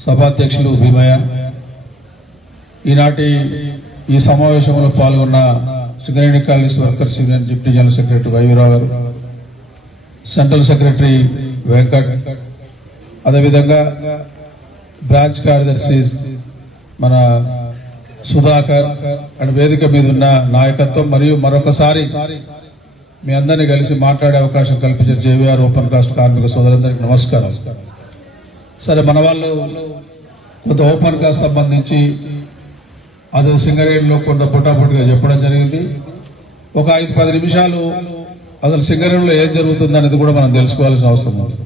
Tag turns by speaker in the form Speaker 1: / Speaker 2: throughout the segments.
Speaker 1: సభాధ్యక్షులు భీమయ్య ఈనాటి ఈ సమావేశంలో పాల్గొన్న Singareni college workers union deputy general secretary Y V Rao గారు సెంట్రల్ సెక్రటరీ వెంకట్ అదేవిధంగా బ్రాంచ్ కార్యదర్శి మన సుధాకర్ అండ్ వేదిక మీద ఉన్న నాయకత్వం మరియు మరొకసారి మీ అందరినీ కలిసి మాట్లాడే అవకాశం కల్పించిన జేవీఆర్ ఓపెన్ కాస్ట్ కార్మిక సోదరులందరికీ నమస్కారం. సరే మన వాళ్ళు కొంత ఓపెన్ సంబంధించి అది సింగరేణిలో కొంత పుటాపుటిగా చెప్పడం జరిగింది. ఒక ఐదు పది నిమిషాలు అసలు సింగరేణిలో ఏం జరుగుతుంది అనేది కూడా మనం తెలుసుకోవాల్సిన అవసరం ఉంది.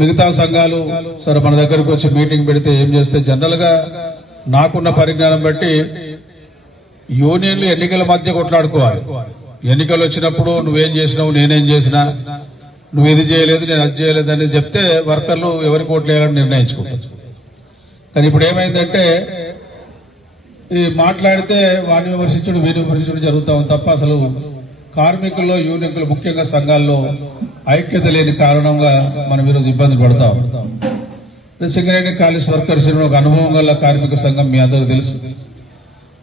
Speaker 1: మిగతా సంఘాలు సరే మన దగ్గరకు వచ్చి మీటింగ్ పెడితే ఏం చేస్తే జనరల్గా నాకున్న పరిజ్ఞానం బట్టి యూనియన్లు ఎన్నికల మధ్య కొట్లాడుకోవాలి. ఎన్నికలు వచ్చినప్పుడు నువ్వేం చేసినావు నేనేం చేసినా నువ్వు ఇది చేయలేదు నేను అది చేయలేదు అని చెప్తే వర్కర్లు ఎవరికి ఓట్లు వేయాలని నిర్ణయించుకుంటారు. కానీ ఇప్పుడు ఏమైందంటే ఈ మాట్లాడితే వాడిని విమర్శించడం వీరిని విమర్శించడం జరుగుతా ఉంది తప్ప అసలు కార్మికుల్లో యూనియన్లు ముఖ్యంగా సంఘాల్లో ఐక్యత లేని కారణంగా మనం ఈరోజు ఇబ్బంది పడతాం సింగరేణి కాలేజ్ వర్కర్స్ ఒక అనుభవం గల కార్మిక సంఘం మీ అందరూ తెలుసు.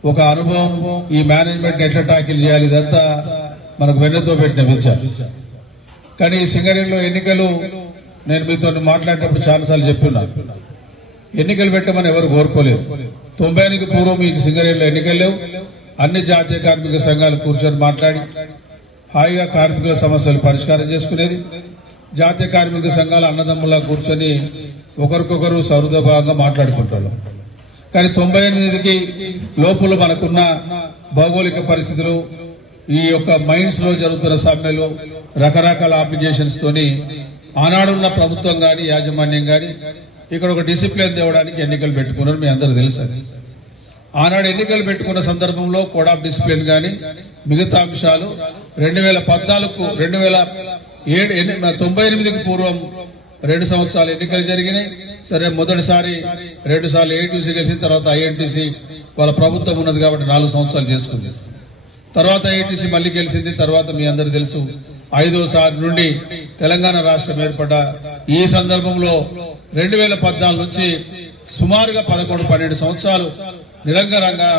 Speaker 1: ఒక అనుభవం ఈ మేనేజ్మెంట్ ఎట్లా టాకిల్ చేయాలి ఇదంతా మనకు వెన్నెతో పెట్టిన విద్య. కానీ సింగరేణిలో ఎన్నికలు నేను మీతో మాట్లాడినప్పుడు చాలాసార్లు చెప్తున్నాను ఎన్నికలు పెట్టమని ఎవరు కోరుకోలేదు. తొంభైకి పూర్వం ఈ సింగరేణిలో ఎన్నికలు లేవు. అన్ని జాతీయ కార్మిక సంఘాలు కూర్చొని మాట్లాడి హాయిగా కార్మికుల సమస్యలు పరిష్కారం చేసుకునేది. జాతీయ కార్మిక సంఘాలు అన్నదమ్ములా కూర్చొని ఒకరికొకరు సౌహృదభావంగా మాట్లాడుకుంటారు. కానీ తొంభై ఎనిమిదికి లోపల మనకున్న భౌగోళిక పరిస్థితులు ఈ యొక్క మైన్స్లో జరుగుతున్న సమ్మెలు రకరకాల అప్లికేషన్స్ తోని ఆనాడున్న ప్రభుత్వం గాని యాజమాన్యం గాని ఇక్కడ ఒక డిసిప్లిన్ తేవడానికి ఎన్నికలు పెట్టుకున్నారు మీ అందరూ తెలుసు? ఆనాడు ఎన్నికలు పెట్టుకున్న సందర్భంలో కోడ్ ఆఫ్ డిసిప్లిన్ గాని మిగతా అంశాలు రెండు వేల పద్నాలుగు రెండు వేల ఏడు ఎన్ని- తొంభై ఎనిమిదికి పూర్వం రెండు సంవత్సరాలు ఎన్నికలు జరిగినాయి. సరే మొదటిసారి రెండు సార్లు ఏటీసీ గెలిచిన తర్వాత ఐఎన్టీసీ వాళ్ళ ప్రభుత్వం ఉన్నది కాబట్టి నాలుగు సంవత్సరాలు చేసుకుంది. తర్వాత ఏటీసీ మళ్ళీ గెలిచింది తర్వాత మీ అందరు తెలుసు. ఐదోసారి నుండి తెలంగాణ రాష్ట్రం ఏర్పడ్డ ఈ సందర్భంలో రెండు వేల పద్నాలుగు నుంచి సుమారుగా పదకొండు పన్నెండు సంవత్సరాలు నిరంతరంగా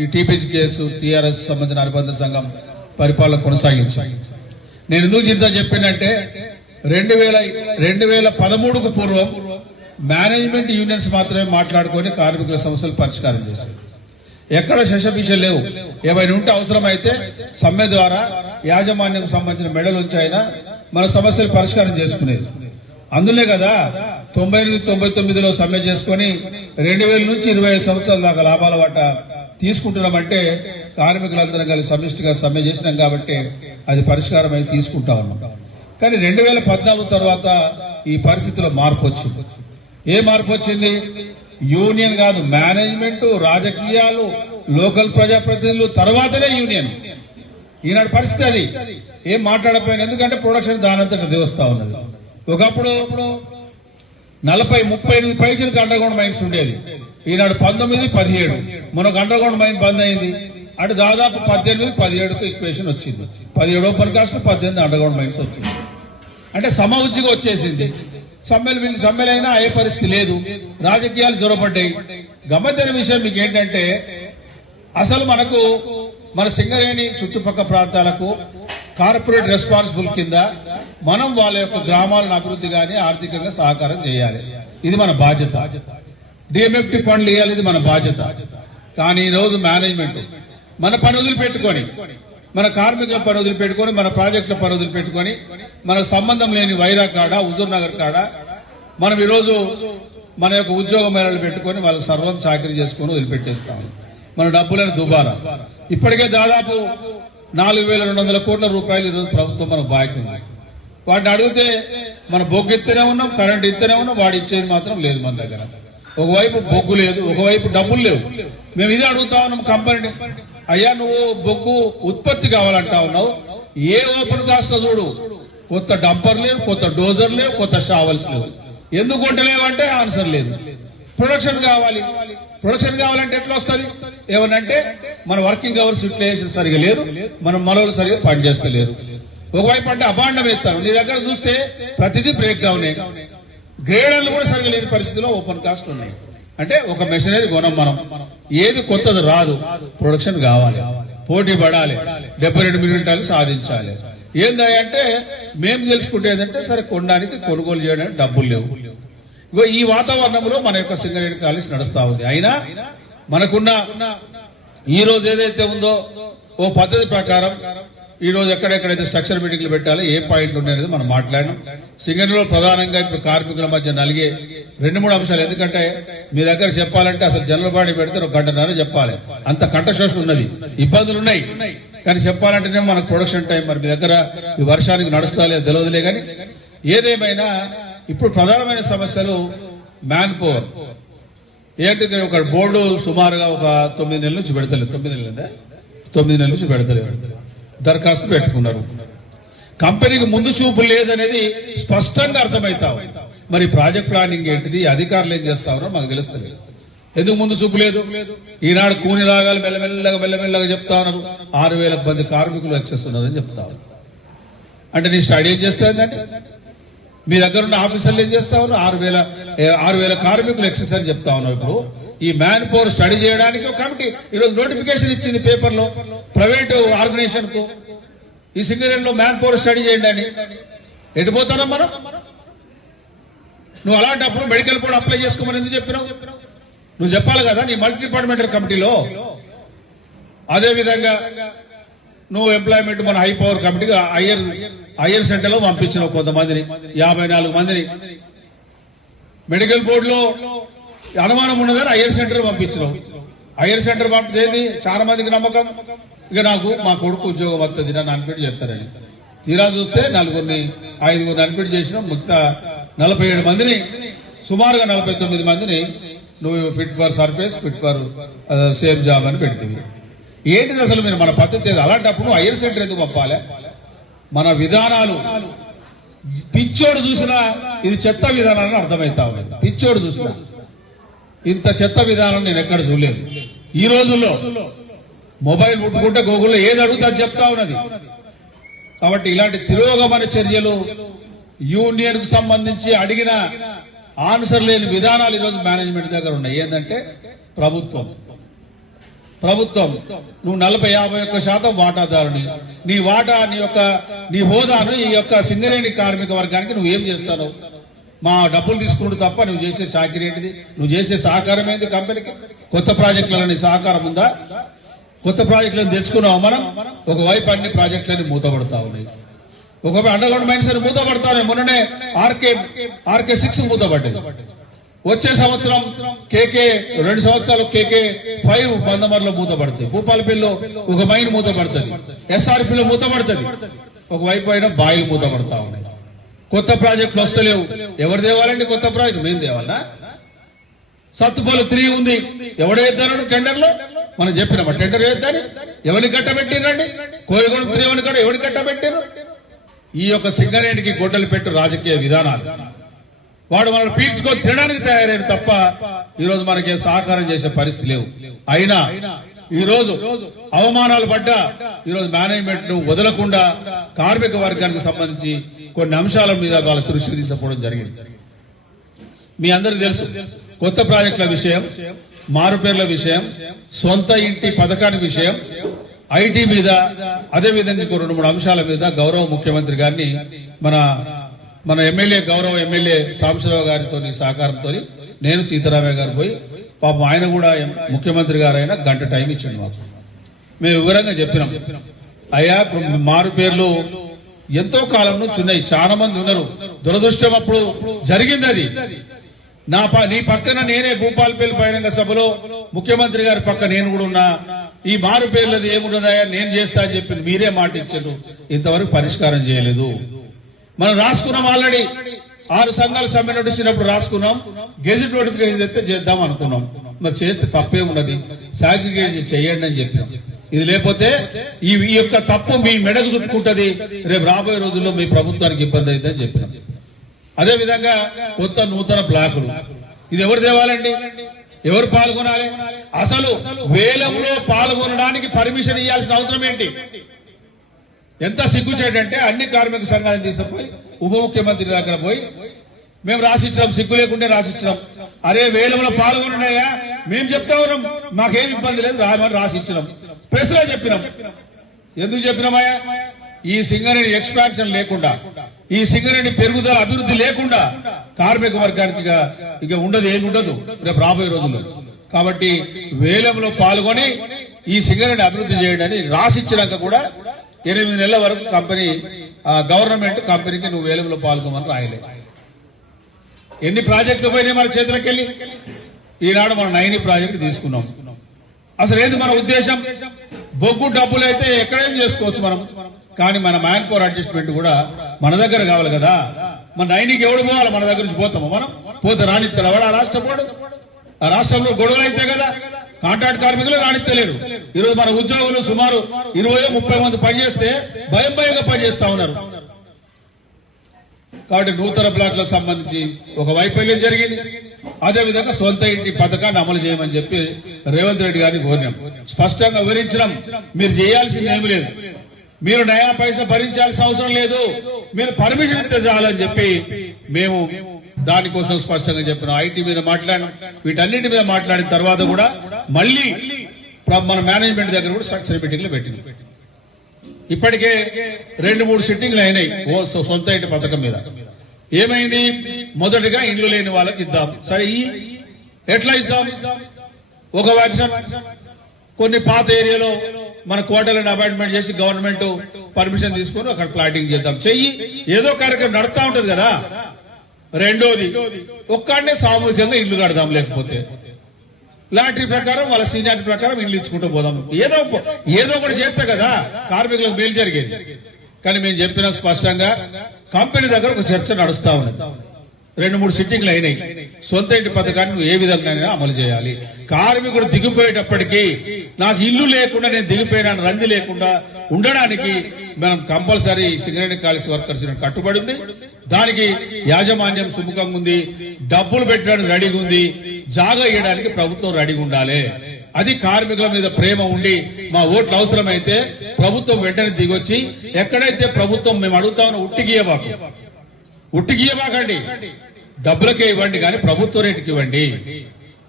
Speaker 1: ఈ టీపీజీ కేసు టీఆర్ఎస్ సంబంధించిన అనుబంధ సంఘం పరిపాలన కొనసాగించాయి నేను ఎందుకు ఇంత చెప్పినంటే రెండు వేల రెండు వేల పదమూడుకు పూర్వం మేనేజ్మెంట్ యూనియన్స్ మాత్రమే మాట్లాడుకొని కార్మికుల సమస్యలు పరిష్కారం చేశారు. ఎక్కడ శశభిష లేవు. ఏమైనా ఉంటే అవసరమైతే సమ్మె ద్వారా యాజమాన్యం సంబంధించిన మెడలు ఉంచైనా మన సమస్యలు పరిష్కారం చేసుకునేది. అందులే కదా తొంభై ఎనిమిది తొంభై తొమ్మిదిలో సమ్మె చేసుకుని రెండు వేల నుంచి ఇరవై ఐదు సంవత్సరాల దాకా లాభాల వాట తీసుకుంటున్నామంటే కార్మికులందరం కలిసి సమిష్టిగా సమ్మె చేసినాం కాబట్టి అది పరిష్కారం అయితే తీసుకుంటా ఉన్నాం. కానీ రెండు వేల పద్నాలుగు తర్వాత ఈ పరిస్థితిలో మార్పు వచ్చింది. ఏ మార్పు వచ్చింది? యూనియన్ కాదు మేనేజ్మెంట్ రాజకీయాలు లోకల్ ప్రజాప్రతినిధులు తర్వాతనే యూనియన్. ఈనాడు పరిస్థితి అది. ఏం మాట్లాడపోయినా ఎందుకంటే ప్రొడక్షన్ దానంతట దేవస్తా ఉన్నది. ఒకప్పుడు నలభై ముప్పై ఎనిమిది పైసలకు అండర్గ్రౌండ్ మైన్స్ ఉండేది. ఈనాడు పంతొమ్మిది పదిహేడు. మనకు అండర్గ్రౌండ్ మైన్ బంద్ అయింది. అంటే దాదాపు పద్దెనిమిది పదిహేడుకు ఈక్వేషన్ వచ్చింది. పదిహేడు ఓపెన్ కాస్ట్ పద్దెనిమిది అండర్గ్రౌండ్ మైన్స్ వచ్చింది. అంటే సమ ఉద్యోగం వచ్చేసింది. సమ్మెలు వీళ్ళు సమ్మెలైనా అయ్యే పరిస్థితి లేదు. రాజకీయాలు దూరపడ్డాయి గమ్మత్తైన విషయం మీకు ఏంటంటే అసలు మనకు మన సింగరేణి చుట్టుపక్కల ప్రాంతాలకు కార్పొరేట్ రెస్పాన్సిబుల్ కింద మనం వాళ్ళ యొక్క గ్రామాలను అభివృద్ధి కానీ ఆర్థికంగా సహకారం చేయాలి. ఇది మన బాధ్యత. డిఎంఎఫ్టి ఫండ్లు ఇవ్వాలి ఇది మన బాధ్యత. కానీ ఈ రోజు మేనేజ్మెంట్. మన పని వదిలిపెట్టుకొని మన కార్మికుల పని వదిలిపెట్టుకొని మన ప్రాజెక్టుల పని వదిలిపెట్టుకొని మనకు సంబంధం లేని వైరా కాడ హుజూర్ నగర్ కాడ మనం ఈరోజు మన యొక్క ఉద్యోగ మేళలు పెట్టుకొని వాళ్ళు సర్వం చాకరీ చేసుకొని వదిలిపెట్టేస్తాం. మన డబ్బులను దుబారా. ఇప్పటికే దాదాపు నాలుగు వేల రెండు వందల కోట్ల రూపాయలు ఈరోజు ప్రభుత్వం మనకు బాకీ ఉంది. వాటిని అడిగితే మన బొగ్గు ఇస్తూనే ఉన్నాం కరెంట్ ఇస్తూనే ఉన్నాం వాడు ఇచ్చేది మాత్రం లేదు మన దగ్గర. ఒకవైపు బొగ్గు లేదు ఒకవైపు డబ్బులు లేవు. మేము ఇది అడుగుతా ఉన్నాం కంపెనీ అయ్యా నువ్వు బొగ్గు ఉత్పత్తి కావాలంటా ఉన్నావు. ఏ ఓపెన్ కాస్ట్ చూడు. కొత్త డంపర్ లేవు కొత్త డోజర్ లేవు కొత్త షావల్స్ లేవు. ఎందుకు కొంటలేవంటే ఆన్సర్ లేదు. ప్రొడక్షన్ కావాలి. ప్రొడక్షన్ కావాలంటే ఎట్లా వస్తుంది? ఏమనంటే మన వర్కింగ్ అవర్స్ యూటిలైజేషన్ సరిగా లేదు మనం మనలు సరిగా పనిచేస్తలేదు. ఒకవైపు అంటే అభాండం వేస్తారు నీ దగ్గర చూస్తే ప్రతిదీ బ్రేక్ డౌనే గ్రేడర్లు కూడా సరిగా లేని పరిస్థితిలో ఓపెన్ కాస్ట్ ఉన్నాయి. అంటే ఒక మెషినరీ కొనం మనం. ఏది కొత్తది రాదు. ప్రొడక్షన్ కావాలి. పోటీ పడాలి. డెబ్బై రెండు మిలియన్ సాధించాలి. ఏందంటే మేము తెలుసుకుంటే ఏంటంటే సరే కొనడానికి కొనుగోలు చేయడానికి డబ్బులు లేవు. ఇగో ఈ వాతావరణంలో మన యొక్క సింగరేణి కాలేజ్ నడుస్తా ఉంది. అయినా మనకున్న ఈ రోజు ఏదైతే ఉందో ఓ పద్ధతి ప్రకారం ఈరోజు ఎక్కడెక్కడైతే స్ట్రక్చర్ మీటింగ్లు పెట్టాలో ఏ పాయింట్లు ఉన్నాయనేది మనం మాట్లాడినాం. సింగరేణిలో ప్రధానంగా ఇప్పుడు కార్మికుల మధ్య నలిగే రెండు మూడు అంశాలు. ఎందుకంటే మీ దగ్గర చెప్పాలంటే అసలు జనరల్ బాడీ పెడితే ఒక గంటన్నర చెప్పాలి. అంత కంఠశోషం ఉన్నది. ఇబ్బందులు ఉన్నాయి. కానీ చెప్పాలంటేనే మనకు ప్రొడక్షన్ టైం మరి మీ దగ్గర ఈ వర్షానికి నడుస్తా లేదు తెలియదులే కానీ ఏదేమైనా ఇప్పుడు ప్రధానమైన సమస్యలు మ్యాన్ పవర్ ఏంటి ఒక బోర్డు సుమారుగా ఒక తొమ్మిది నెలల నుంచి పెడతలేదు. తొమ్మిది నెలల తొమ్మిది నెలల నుంచి పెడతలేదు. దరఖాస్తు పెట్టుకున్నారు. కంపెనీకి ముందు చూపు లేదనేది స్పష్టంగా అర్థమవుతా మరి ప్రాజెక్ట్ ప్లానింగ్ ఏంటిది? అధికారులు ఏం చేస్తారో మాకు తెలుస్తుంది ఎందుకు ముందు చూపు లేదు? ఈనాడు కూని రాగాలు మెల్లమెల్లగా మెల్లమెల్లగా చెప్తా ఉన్నారు. ఆరు వేల మంది కార్మికులు ఎక్సెస్ ఉన్నారని చెప్తా ఉన్నారు. అంటే నీ స్టడీ ఏం చేస్తారంటే మీ దగ్గర ఉన్న ఆఫీసర్లు ఏం చేస్తా ఉన్నారు? ఆరు వేల ఆరు వేల కార్మికులు ఎక్సెస్ అని చెప్తా ఉన్నావు ఇప్పుడు. ఈ మ్యాన్ పవర్ స్టడీ చేయడానికి ఒక కమిటీ. ఈరోజు నోటిఫికేషన్ ఇచ్చింది పేపర్లో ప్రైవేట్ ఆర్గనైజేషన్కు. ఈ సింగరేణి లో మ్యాన్ పవర్ స్టడీ చేయండి అని. ఎటుపోతానం మనం? నువ్వు అలాంటప్పుడు మెడికల్ కూడా అప్లై చేసుకోమని ఎందుకు చెప్పినావు? నువ్వు చెప్పాలి కదా నీ మల్టీ డిపార్ట్మెంటల్ కమిటీలో? అదేవిధంగా నువ్వు ఎంప్లాయ్మెంట్ మన హై పవర్ కమిటీగా హయ్యర్ హయ్యర్ సెంటర్లో పంపించినావు కొంతమందిని యాభై నాలుగు మందిని. మెడికల్ బోర్డులో అనుమానం ఉన్నదని హయ్యర్ సెంటర్ పంపించినావు హయ్యర్ సెంటర్ పంపితే చాలా మందికి నమ్మకం. ఇక నాకు మా కొడుకు ఉద్యోగం వస్తుంది నన్ను అన్ఫిట్ చేస్తారని. తీరా చూస్తే నలుగురిని ఐదుగురిని అన్ఫిట్ చేసినాం. మిగతా నలభై ఏడు మందిని సుమారుగా నలభై తొమ్మిది మందిని నువ్వు fit for surface fit for same job అని పెడితే ఏంటిది అసలు మీరు మన పద్ధతి అలాంటప్పుడు హైయర్ సెంటర్ ఎందుకు పంపాలి? మన విధానాలు. పిచ్చోడు చూసినా ఇది చెత్త విధానాన్ని అర్థమవుతా ఉన్నది. పిచ్చోడు చూసినా. ఇంత చెత్త విధానం నేను ఎక్కడ చూడలేదు. ఈ రోజుల్లో మొబైల్ పుట్టుకుంటే గూగుల్లో ఏది అడుగుతా చెప్తా ఉన్నది. కాబట్టి ఇలాంటి తిరోగమన చర్యలు యూనియన్కు సంబంధించి అడిగిన ఆన్సర్ లేని విధానాలు ఈరోజు మేనేజ్మెంట్ దగ్గర ఉన్నాయి. ఏంటంటే ప్రభుత్వం. ప్రభుత్వం నువ్వు నలభై యాభై ఒక్క శాతం వాటాదారుని నీ వాటా నీ యొక్క నీ హోదాను ఈ యొక్క సింగరేణి కార్మిక వర్గానికి నువ్వు ఏం చేస్తావు మా డబ్బులు తీసుకుంటూ తప్ప నువ్వు చేసే చాకరీ ఏంటిది? నువ్వు చేసే సహకారం ఏంది కంపెనీకి? కొత్త ప్రాజెక్టులనే సహకారం ఉందా? కొత్త ప్రాజెక్టులను తెచ్చుకున్నావు మనం? ఒకవైపు అన్ని ప్రాజెక్టులని మూతపడతా ఉన్నాయి ఒకవైపు అండర్గ్రౌండ్ మైన్స్ అని మూతపడతా ఉన్నాయి మొన్ననే ఆర్కే ఆర్కే సిక్స్ మూతపడ్డది. వచ్చే సంవత్సరం కేకే రెండు సంవత్సరాలు కేకే ఫైవ్ బందమర్లో మూతపడుతుంది. భూపాలపల్లిలో ఒక మైన్ మూతపడుతుంది. ఎస్ఆర్పిలో మూతపడుతుంది. ఒకవైపు అయినా బాయిలు మూతపడతా ఉన్నాయి కొత్త ప్రాజెక్టులు వస్తలేవు. ఎవరు తేవాలండి కొత్త ప్రాజెక్టు? మేము తేవాలా? సత్తుపల్లి త్రీ ఉంది. ఎవడేద్దాను టెండర్లో మనం చెప్పినామా టెండర్ వేద్దాని? ఎవరిని కట్టబెట్టిరండి కోయగూడ త్రీ ఎవరి కట్ట ఎవరిని కట్టబెట్టారు ఈ యొక్క సింగరేణికి గొడ్డలు పెట్టు రాజకీయ విధానాలు. వాడు మనల్ని పీల్చుకొని తినడానికి తయారైన తప్ప ఈరోజు మనకి సహకారం చేసే పరిస్థితి లేవు. అయినా ఈరోజు అవమానాలు పడ్డా ఈరోజు మేనేజ్మెంట్ను వదలకుండా కార్మిక వర్గానికి సంబంధించి కొన్ని అంశాల మీద వాళ్ళ దృష్టికి తీసుకోవడం జరిగింది. మీ అందరికి తెలుసు కొత్త ప్రాజెక్టుల విషయం మారుపేర్ల విషయం సొంత ఇంటి పథకాన్ని విషయం ఐటీ మీద అదే విధంగా ఇంకో రెండు మూడు అంశాల మీద గౌరవ ముఖ్యమంత్రి గారిని మన మన ఎమ్మెల్యే గౌరవ ఎమ్మెల్యే సాంబశివరావు గారితో సహకారంతో నేను సీతారామయ్య గారు పోయి పాపం ఆయన కూడా ముఖ్యమంత్రి గారైనా గంట టైం ఇచ్చిండు మాకు. మేము వివరంగా చెప్పినాం. అయ్యా మారు పేర్లు ఎంతో కాలం నుంచి ఉన్నాయి చాలా మంది ఉన్నారు. దురదృష్టం అప్పుడు జరిగింది అది. నా ప- నీ పక్కన నేనే భూపాలపల్లి బహిరంగ సభలో ముఖ్యమంత్రి గారి పక్క నేను కూడా ఉన్నా. ఈ మారు పేర్లది ఏమున్నదయా నేను చేస్తా అని చెప్పి మీరే మాట ఇచ్చారు. ఇంతవరకు పరిష్కారం చేయలేదు. మనం రాసుకున్నాం ఆల్రెడీ ఆరు సంఘాల సమ్మె నడిచినప్పుడు రాసుకున్నాం. గెజిట్ నోటిఫికేషన్ తెస్తే చేద్దాం అనుకున్నాం. మరి చేస్తే తప్పే ఉన్నది సాగ్రిగేషన్ చేయండి అని చెప్పాం. ఇది లేకపోతే ఈ యొక్క తప్పు మీ మెడకు చుట్టుకుంటది. రేపు రాబోయే రోజుల్లో మీ ప్రభుత్వానికి ఇబ్బంది అవుతుందని చెప్పాం. అదే విధంగా కొత్త నూతన బ్లాకులు. ఇది ఎవరు తేవాలండి ఎవరు పాల్గొనాలి? అసలు వేలంలో పాల్గొనడానికి పర్మిషన్ ఇవ్వాల్సిన అవసరం ఏంటి? ఎంత సిగ్గుచేటంటే అన్ని కార్మిక సంఘాలను తీసుకుపోయి ఉప ముఖ్యమంత్రి దగ్గర పోయి మేము రాసిచ్చినాం సిగ్గు లేకుంటే రాసిచ్చినాం. అరే వేలంలో పాల్గొన్నాయా మేము చెప్తా ఉన్నాం. మాకేం ఇబ్బంది లేదు రామని రాసిచ్చినాం. ప్రెస్లో చెప్పినాం. ఎందుకు చెప్పినామయ్యా ఈ సింగరేణి ఎక్స్పాన్షన్ లేకుండా ఈ సింగరేణి పెరుగుదల అభివృద్ధి లేకుండా కార్మిక వర్గానికి ఇక ఉండదు ఏమి ఉండదు. రేపు రాబోయే రోజుల్లో. కాబట్టి వేలంలో పాల్గొని ఈ సింగరేణి అభివృద్ధి చేయండి రాసిచ్చినాక కూడా ఎనిమిది నెలల వరకు కంపెనీ ఆ, గవర్నమెంట్ కంపెనీకి నువ్వు వేలంలో పాల్గొమని రాయలే. ఎన్ని ప్రాజెక్టులు పోయినాయి మన చేతులకు వెళ్ళి ఈనాడు మనం నైని ప్రాజెక్టు తీసుకున్నాం. అసలు ఏంది మన ఉద్దేశం? బొగ్గు డబ్బులు అయితే ఎక్కడేం చేసుకోవచ్చు మనం? కానీ మన మ్యాన్ పవర్ అడ్జస్ట్మెంట్ కూడా మన దగ్గర కావాలి కదా. మన నైనికి ఎవడు పోవాలి? మన దగ్గర నుంచి పోతాము మనం? పోతే రానిస్తారు ఎవడు? ఆ రాష్ట్ర పోడు ఆ రాష్ట్రంలో గొడవలు అయితే కదా. కాంట్రాక్ట్ కార్మికులు రాణిస్తలేరు ఈరోజు మన ఉద్యోగులు సుమారు ఇరవై ముప్పై మంది పనిచేస్తే భయం భయంగా పనిచేస్తా ఉన్నారు. కాబట్టి నూతన బ్లాక్లకు సంబంధించి ఒక వైఫల్యం జరిగింది. అదేవిధంగా సొంత ఇంటి పథకాన్ని అమలు చేయమని చెప్పి రేవంత్ రెడ్డి గారిని కోరినాం. స్పష్టంగా వివరించడం మీరు చేయాల్సింది ఏమీ లేదు. మీరు నయా పైసా భరించాల్సిన అవసరం లేదు. మీరు పర్మిషన్ ఇస్తే చాలని చెప్పి మేము దానికోసం స్పష్టంగా చెప్పిన. ఐటీ మీద మాట్లాడినాం. వీటన్నిటి మీద మాట్లాడిన తర్వాత కూడా మళ్ళీ మన మేనేజ్మెంట్ దగ్గర కూడా స్ట్రక్చర్ మీటింగ్లు పెట్టింది ఇప్పటికే రెండు మూడు సిట్టింగ్లు అయినాయి సొంత ఇంటి పథకం మీద. ఏమైంది? మొదటిగా ఇండ్లు లేని వాళ్ళకి ఇద్దాం. సరే ఈ ఎట్లా ఇద్దాం? ఒక వర్షం కొన్ని పాత ఏరియాలో మన కోటలను అపాయింట్మెంట్ చేసి గవర్నమెంట్ పర్మిషన్ తీసుకొని అక్కడ ప్లాటింగ్ చేద్దాం. చెయ్యి. ఏదో కార్యక్రమం నడుస్తా ఉంటది కదా. రెండోది ఒక్కడనే సామూహికంగా ఇల్లు కడదాం లేకపోతే. లాటరీ ప్రకారం వాళ్ళ సీనియారిటీ ప్రకారం ఇండ్లు ఇచ్చుకుంటూ పోదాం. ఏదో ఏదో ఒకటి చేస్తే కదా కార్మికులకు మేలు జరిగేది. కానీ మేము చెప్పిన స్పష్టంగా కంపెనీ దగ్గర ఒక చర్చ నడుస్తా ఉన్నది. రెండు మూడు సిట్టింగ్లు అయినాయి. సొంత ఇంటి పథకాన్ని నువ్వు ఏ విధంగా అమలు చేయాలి. కార్మికుడు దిగిపోయేటప్పటికీ నాకు ఇల్లు లేకుండా నేను దిగిపోయినాను రంది లేకుండా ఉండడానికి మనం కంపల్సరీ సింగరేణి కాలేజ్ వర్కర్స్ కట్టుబడి ఉంది దానికి యాజమాన్యం సుముఖంగా ఉంది. డబ్బులు పెట్టడానికి రెడీగా ఉంది. జాగా ఇవ్వడానికి ప్రభుత్వం రెడీగా ఉండాలి. అది కార్మికుల మీద ప్రేమ ఉండి మా ఓట్లు అవసరమైతే ప్రభుత్వం వెంటనే దిగొచ్చి ఎక్కడైతే ప్రభుత్వం మేము అడుగుతా ఉన్న ఉట్టిగీయబాకు ఉట్టిగీయబాకండి డబ్బులకే ఇవ్వండి కానీ ప్రభుత్వ రేటుకి ఇవ్వండి.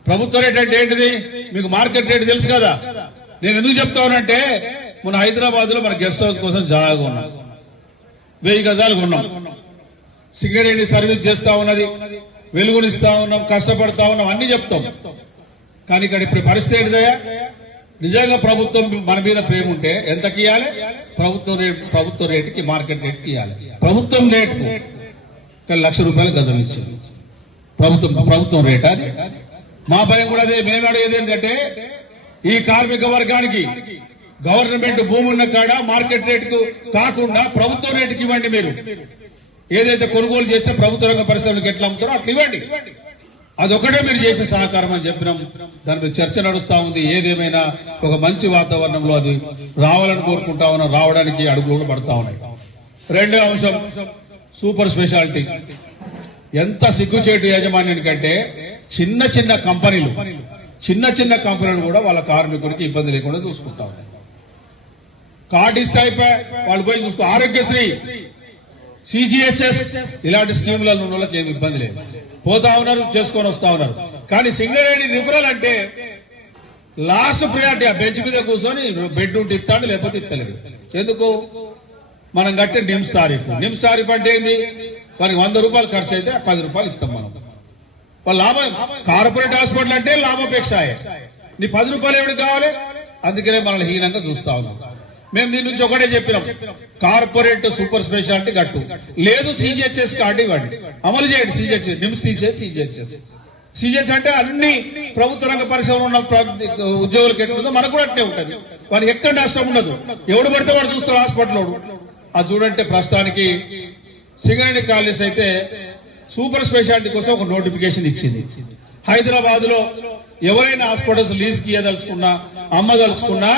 Speaker 1: ప్రభుత్వ రేట్ అంటే ఏంటిది? మీకు మార్కెట్ రేట్ తెలుసు కదా. నేను ఎందుకు చెప్తా మన హైదరాబాద్లో మన గెస్ట్ హౌస్ కోసం జాగా ఉన్నాం వెయ్యి గజాలు కొన్నాం. సింగరేణి సర్వీస్ చేస్తా ఉన్నది. వెలుగునిస్తా ఉన్నాం కష్టపడతా ఉన్నాం అన్ని చెప్తాం. కానీ ఇక్కడ ఇప్పుడు పరిస్థితి ఏంటిదయ్యా నిజంగా ప్రభుత్వం మన మీద ప్రేమ ఉంటే ఎంతకి ఇవ్వాలి ప్రభుత్వం రేట్ ప్రభుత్వ రేటుకి మార్కెట్ రేట్కి ఇవ్వాలి ప్రభుత్వం రేటుకు ఇక్కడ లక్ష రూపాయలు గజం ఇచ్చింది ప్రభుత్వం ప్రభుత్వం రేట్ అది. మా భయం కూడా అదే. మేము అడిగేది ఏంటంటే ఈ కార్మిక వర్గానికి గవర్నమెంట్ భూమి ఉన్న కాడ మార్కెట్ రేటుకు కాకుండా ప్రభుత్వ రేటుకి ఇవ్వండి మీరు. ఏదైతే కొనుగోలు చేస్తే ప్రభుత్వ రంగ పరిశ్రమలకు ఎట్లా అమ్ముతారో అట్లా ఇవ్వండి. అదొకటే మీరు చేసే సహకారం అని చెప్పినాం. దాని మీద చర్చ నడుస్తా ఉంది. ఏదేమైనా ఒక మంచి వాతావరణంలో అది రావాలని కోరుకుంటా ఉన్నాం. రావడానికి అడుగులు కూడా పడతా ఉన్నాయి. రెండో అంశం సూపర్ స్పెషాలిటీ. ఎంత సిగ్గుచేటు యాజమాన్యానికంటే చిన్న చిన్న కంపెనీలు చిన్న చిన్న కంపెనీలు కూడా వాళ్ళ కార్మికుడికి ఇబ్బంది లేకుండా చూసుకుంటా ఉన్నాయి. కార్డు ఇస్తే అయిపోయి. వాళ్ళు పోయి చూసుకో. ఆరోగ్యశ్రీ సిజిహెచ్ఎస్ ఇలాంటి స్కీములలో ఉన్న వాళ్ళకి ఏమి ఇబ్బంది లేదు. పోతా ఉన్నారు చేసుకొని వస్తా ఉన్నారు. కానీ సింగరేణి రిఫరల్ అంటే లాస్ట్ ప్రియారిటీ ఆ బెంచ్ మీద కూర్చొని బెడ్ ఉంటే ఇస్తాడు లేకపోతే ఇస్తలేదు ఎందుకు? మనం కట్టే నిమ్స్ తారీఫ్. నిమ్స్ తారీఫ్ అంటే ఏంది? వారికి వంద రూపాయలు ఖర్చు అయితే పది రూపాయలు ఇస్తాం మనం. వాళ్ళ లాభం కార్పొరేట్ హాస్పిటల్ అంటే లాభాపేక్ష. నీ పది రూపాయలు ఎవరికి కావాలి? అందుకనే మనల్ని హీనంగా చూస్తా ఉన్నాం. మేము దీని నుంచి ఒకటే చెప్పినాం. కార్పొరేట్ సూపర్ స్పెషాలిటీ కట్టు. లేదు సీజీహెచ్ఎస్ కార్డు ఇవ్వండి. అమలు చేయండి సీజీహెచ్ఎస్ నిమ్స్ తీసేసి సీజీహెచ్ఎస్ సీజీహెచ్ అంటే అన్ని ప్రభుత్వ రంగ పరిశ్రమలో ఉన్న ఉద్యోగులకు ఎట్లా ఉందో మనకు కూడా అట్లే ఉంటుంది. వారు ఎక్కడ నష్టం ఉండదు. ఎవడు పడితే వాడు చూస్తారు హాస్పిటల్ అది చూడంటే ప్రస్తుతానికి సింగరేణి కాలేజ్ అయితే సూపర్ స్పెషాలిటీ కోసం ఒక నోటిఫికేషన్ ఇచ్చింది. హైదరాబాద్లో ఎవరైనా హాస్పిటల్స్ లీజ్కి అమ్మదలుచుకున్నా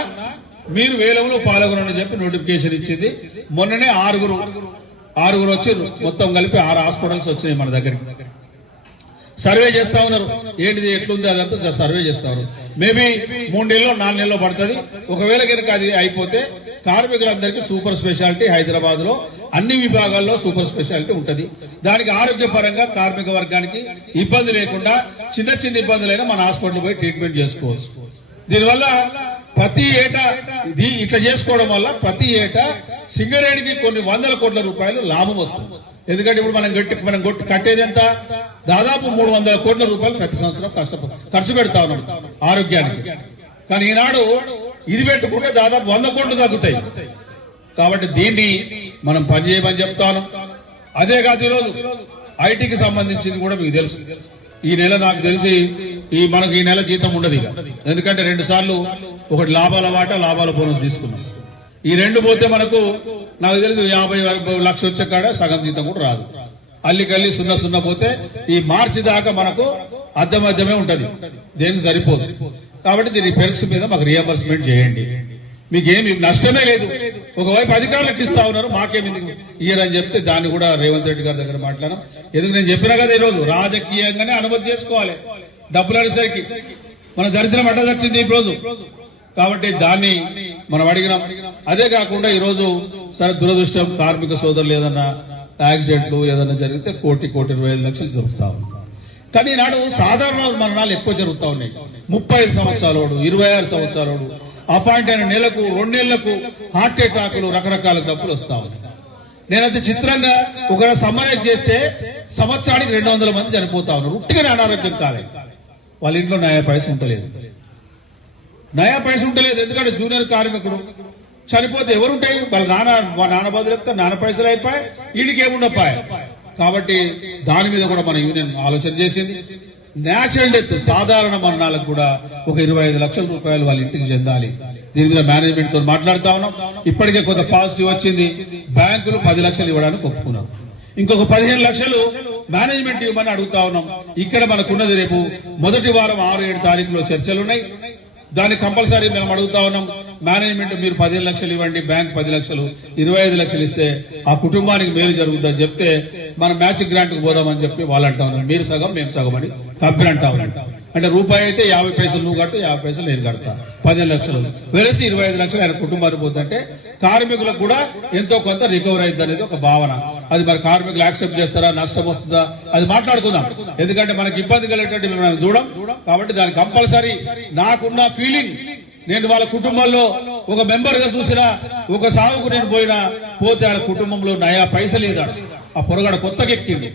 Speaker 1: మీరు వేలంలో పాల్గొనని చెప్పి నోటిఫికేషన్ ఇచ్చింది. మొన్ననే ఆరుగురు ఆరుగురు వచ్చి మొత్తం కలిపి ఆరు హాస్పిటల్స్ వచ్చినాయి మన దగ్గరికి. సర్వే చేస్తా ఉన్నారు. ఏంటిది ఎట్లుంది అదంతా సర్వే చేస్తా ఉన్నారు. మేబీ మూడు నెలలో నాలుగు నెలలో పడుతుంది. ఒకవేళ కనుక అది అయిపోతే కార్మికులందరికీ సూపర్ స్పెషాలిటీ హైదరాబాద్లో అన్ని విభాగాల్లో సూపర్ స్పెషాలిటీ ఉంటుంది. దానికి ఆరోగ్యపరంగా కార్మిక వర్గానికి ఇబ్బంది లేకుండా చిన్న చిన్న ఇబ్బందులైనా మన హాస్పిటల్ పోయి ట్రీట్మెంట్ చేసుకోవచ్చు. దీనివల్ల ప్రతి ఏటా ఇది ఇట్లా చేసుకోవడం వల్ల ప్రతి ఏటా సింగరేణికి కొన్ని వందల కోట్ల రూపాయలు లాభం వస్తుంది. ఎందుకంటే ఇప్పుడు మనం గట్టి మనం గొట్టి కట్టేది ఎంత? దాదాపు మూడు వందల కోట్ల రూపాయలు ప్రతి సంవత్సరం కష్టప ఖర్చు పెడతా ఉన్నాడు ఆరోగ్యానికి. కానీ ఈనాడు ఇది పెట్టుకుంటే దాదాపు వంద కోట్లు తగ్గుతాయి. కాబట్టి దీన్ని మనం పనిచేయమని చెప్తాను. అదే కాదు ఈరోజు ఐటీకి సంబంధించింది కూడా మీకు తెలుసు. ఈ నెల నాకు తెలిసి ఈ మనకు ఈ నెల జీతం ఉండదు ఇక. ఎందుకంటే రెండు సార్లు ఒకటి లాభాల వాట లాభాల బోనస్ తీసుకున్నాం. ఈ రెండు పోతే మనకు నాకు తెలుసు యాభై లక్ష వచ్చే కాడ సగం జీతం కూడా రాదు. అల్లికల్లి సున్నా సున్న పోతే ఈ మార్చి దాకా మనకు అద్దె మధ్యమే ఉంటది. దేనికి సరిపోదు. కాబట్టి దీని పెర్క్స్ మీద మాకు రియంబర్స్మెంట్ చేయండి. మీకేమి నష్టమే లేదు. ఒకవైపు అధికారులకు ఇస్తా ఉన్నారు మాకేమి ఇయ్యరని చెప్తే దాన్ని కూడా రేవంత్ రెడ్డి గారి దగ్గర మాట్లాడడం ఎందుకు నేను చెప్పినా కదా ఈరోజు రాజకీయంగానే అనుమతి చేసుకోవాలి. డబ్బులు అడిసరికి మన దరిద్రం అడ్డదచ్చింది ఈ రోజు కాబట్టి దాన్ని మనం అడిగినాం. అదే కాకుండా ఈ రోజు సరే దురదృష్టం కార్మిక సోదరులు ఏదన్నా యాక్సిడెంట్లు ఏదన్నా జరిగితే కోటి కోటి ఇరవై ఐదు లక్షలు జరుగుతా కానీ ఈనాడు సాధారణ మరణాలు ఎక్కువ జరుగుతా ఉన్నాయి. ముప్పై ఐదు సంవత్సరాలోడు ఇరవై ఆరు సంవత్సరాలోడు అపాయింట్ అయిన నెలకు రెండు నెలలకు హార్ట్ అటాకులు రకరకాల జబ్బులు వస్తా ఉన్నాయి. నేనైతే చిత్రంగా ఒక సమయం చేస్తే సంవత్సరానికి రెండు వందల మంది చనిపోతా ఉన్నారు. ఉట్టిగానే అనారోగ్యం కాలేదు. వాళ్ళ ఇంట్లో నయా పైస ఉండలేదు. నయా పైస ఉండలేదు. ఎందుకంటే జూనియర్ కార్మికుడు చనిపోతే ఎవరుంటాయి వాళ్ళ నాన్న మా నాన్న బదులు చెప్తే నాన్న పైసలు అయిపోయి వీడికి ఏముండపాయి? కాబట్టి దాని మీద కూడా మన యూనియన్ ఆలోచన చేసింది. నేచురల్ డెత్ సాధారణ మరణాలకు కూడా ఒక ఇరవై ఐదు లక్షల రూపాయలు వాళ్ళ ఇంటికి చెందాలి. దీని మీద మేనేజ్మెంట్తో మాట్లాడుతా ఉన్నాం. ఇప్పటికే కొంత పాజిటివ్ వచ్చింది. బ్యాంకులు పది లక్షలు ఇవ్వడానికి ఒప్పుకున్నారు. ఇంకొక పదిహేను లక్షలు మేనేజ్మెంట్ ఇవ్వమని అడుగుతా ఉన్నాం. ఇక్కడ మనకున్నది రేపు మొదటి వారం ఆరు ఏడు తారీఖులో చర్చలున్నాయి దాన్ని కంపల్సరీ మేము అడుగుతా ఉన్నాం. మేనేజ్మెంట్ మీరు పదిహేను లక్షలు ఇవ్వండి బ్యాంక్ పది లక్షలు ఇరవై ఐదు లక్షలు ఇస్తే ఆ కుటుంబానికి మేలు జరుగుతుందని చెప్తే మనం మ్యాచ్ గ్రాంట్కి పోదామని చెప్పి వాళ్ళు అంటా ఉన్నారు. మీరు సగం మేము సగం అని కంపెనీ అంటా ఉన్నారు. అంటే రూపాయి అయితే యాభై పైసలు నువ్వు కట్టు యాభై పైసలు నేను కడతా. పదిహేను లక్షలు. వెలిసి ఇరవై ఐదు లక్షలు ఆయన కుటుంబానికి పోతుంటే కార్మికులకు కూడా ఎంతో కొంత రికవర్ అయింది అనేది ఒక భావన. అది మరి కార్మికులు యాక్సెప్ట్ చేస్తారా? నష్టం వస్తుందా? అది మాట్లాడుకుందాం. ఎందుకంటే మనకి ఇబ్బంది కలిగేటట్టు మనం చూడం. కాబట్టి దానికి కంపల్సరీ నాకున్న ఫీలింగ్ నేను వాళ్ళ కుటుంబంలో ఒక మెంబర్గా చూసినా ఒక సాగుకు నేను పోయినా పోతే ఆయన కుటుంబంలో నయా పైస లేదా? ఆ పొరగడ కొత్తగా ఎక్కింది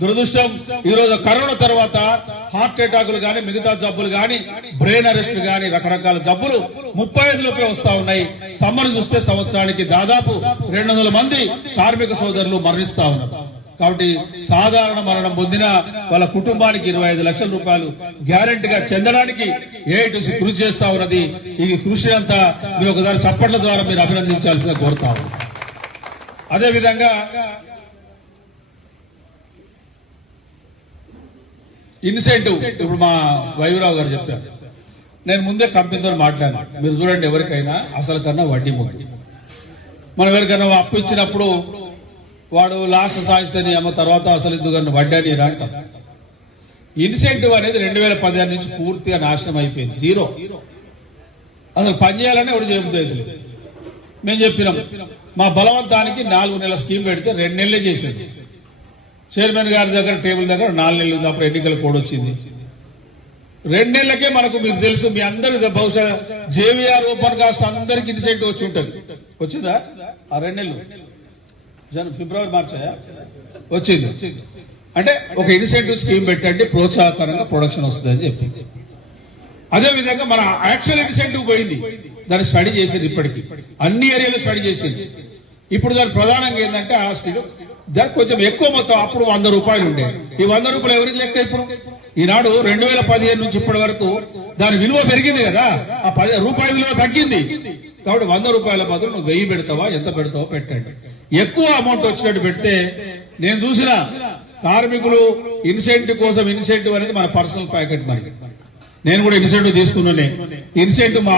Speaker 1: దురదృష్టం ఈ రోజు కరోనా తర్వాత హార్ట్ అటాకులు గాని మిగతా జబ్బులు గాని బ్రెయిన్ అరెస్ట్ గాని రకరకాల జబ్బులు ముప్పై ఐదు లోపే వస్తా ఉన్నాయి. సమ్మర్ చూస్తే సంవత్సరానికి దాదాపు రెండు వందల మంది కార్మిక సోదరులు మరణిస్తా ఉన్నారు. కాబట్టి సాధారణ మరణం పొందిన వాళ్ళ కుటుంబానికి ఇరవై ఐదు లక్షల రూపాయలు గ్యారెంటీగా చెందడానికి ఏఐటిసి కృషి చేస్తా ఉన్నది. ఈ కృషి అంతా మీరు ఒకసారి చప్పట్ల ద్వారా మీరు అభినందించాల్సిందిగా కోరుతా అదేవిధంగా ఇన్సెంటివ్ ఇప్పుడు మా వైవరావు గారు చెప్తారు నేను ముందే కంపెనీతో మాట్లాడాను. మీరు చూడండి ఎవరికైనా అసలు కన్నా వడ్డీ ముందు మనం ఎవరికైనా అప్పు ఇచ్చినప్పుడు వాడు లాస్ట్ సాధిస్తే అమ్మ తర్వాత అసలు ఎందుకన్నా వడ్డాని అంటాం. ఇన్సెంటివ్ అనేది రెండు వేల పదిహేను నుంచి పూర్తిగా నాశనం అయిపోయింది. జీరో. అసలు పని చేయాలని చెబుతుంది మేము చెప్పినాం మా బలవంతానికి నాలుగు నెలల స్కీమ్ పెడితే రెండు నెలలే చేసేది చైర్మన్ గారి దగ్గర టేబుల్ దగ్గర నాలుగు నెలలు ఉంది అప్పుడు ఎన్నికల కోడ్ వచ్చింది. రెండు నెలలకే మనకు మీకు తెలుసు మీ అందరి బహుశా జేవీఆర్ ఓపెన్ కాస్ట్ అందరికి ఇన్సెంటివ్ వచ్చి ఉంటుంది. వచ్చిందా? ఆ రెండు నెలలు. ఫిబ్రవరి మార్చాయా వచ్చింది. అంటే ఒక ఇన్సెంటివ్ స్కీమ్ పెట్టండి ప్రోత్సాహకరంగా ప్రొడక్షన్ వస్తుంది అని చెప్పి. అదే విధంగా మన యాక్చువల్ ఇన్సెంటివ్ పోయింది. దాన్ని స్టడీ చేసింది ఇప్పటికి. అన్ని ఏరియాలో స్టడీ చేసింది. ఇప్పుడు దాని ప్రధానంగా ఏంటంటే ఆ స్టడీ దానికి కొంచెం ఎక్కువ మొత్తం అప్పుడు వంద రూపాయలు ఉండే. ఈ వంద రూపాయలు ఎవరికి లెక్క ఇప్పుడు? ఈనాడు రెండు వేల పదిహేను నుంచి ఇప్పటి వరకు దాని విలువ పెరిగింది కదా. ఆ పది రూపాయల విలువ తగ్గింది. కాబట్టి వంద రూపాయల బదులు నువ్వు వెయ్యి పెడతావా? ఎంత పెడతావో పెట్టండి. ఎక్కువ అమౌంట్ వచ్చినట్టు పెడితే నేను చూసిన కార్మికులు ఇన్సెంటివ్ కోసం ఇన్సెంటివ్ అనేది మన పర్సనల్ ప్యాకెట్ మరి. నేను కూడా ఇన్సెంటివ్ తీసుకున్నానే. ఇన్సెంటివ్ మా